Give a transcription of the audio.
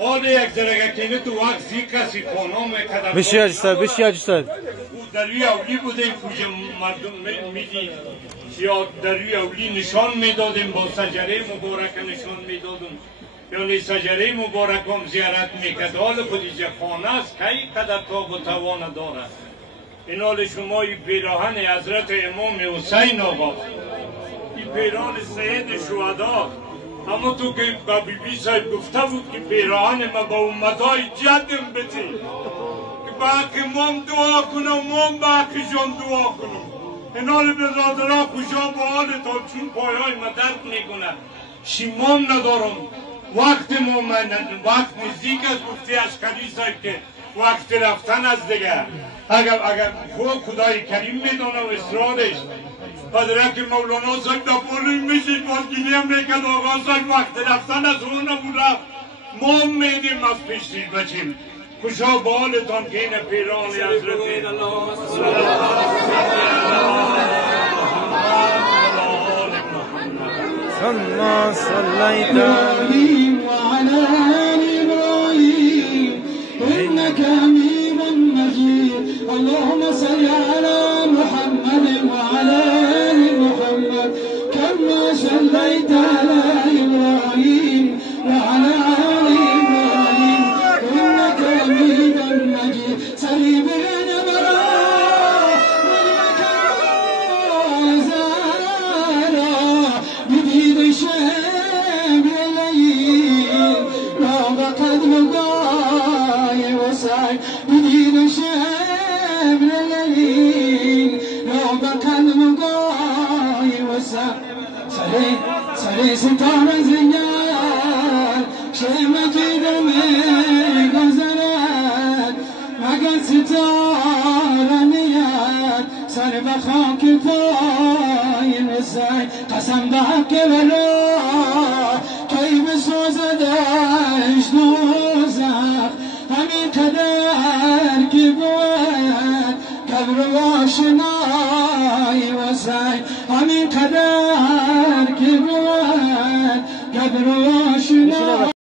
آره یک درگه کنه تو وقت زی کسی خانم کدم بشی حاجی صاحب بشی حاجی صاحب دروی اولی بودیم کجا مردم میدی یا دروی اولی نشان میدادیم با سجره مبارک نشان میدادیم یا سجره مبارک هم زیارت میکرد حال خودیجه خانه است که قدر تاب و توان دارد این حال شما این پیراهن حضرت امام حسین آقا این پیراهن سید شهدا اما تو که با بیبی صاحب گفته بود که پیراهن ما با امتهای جدم بده که با حق امام دعا کنم امام با حق جان دعا کنم این حال برادرها کجا با حالتان چون پایهای ما درد میکنه شیمان ندارم وقت وقت نزدیک است گفتی اشکری صاحب که وقت رفتن از دیگه اگر خدای کریم میدانه و اصرارش حضرت مولانا صاحب دفعالی میشید باز گیلی هم میکرد آقا صاحب وقت رفتن از اون نمون رفت ما میدیم از پیش بچیم کجا با حالتان که این پیران حضرت ثم صليت إبراهيم وعلى آل إبراهيم إنك حميد مجيد اللهم صل على محمد وعلى آل محمد كما صليت على إبراهيم وعلى آل إبراهيم إنك حميد مجيد صلي بنا براء ملك زارا بديد شام الليل روض قدم الضاي وسعي بديد شام الليل روض قدم الضاي وسعي سري ستار زيان شيء مجيد من غزلات مقل ستار نيات سر بخاك پای نسای قسم به حق ولا کی بسوزدش دوزخ همین قدر که بود قبر و آشنای وسای همین قدر که بود قبر و آشنای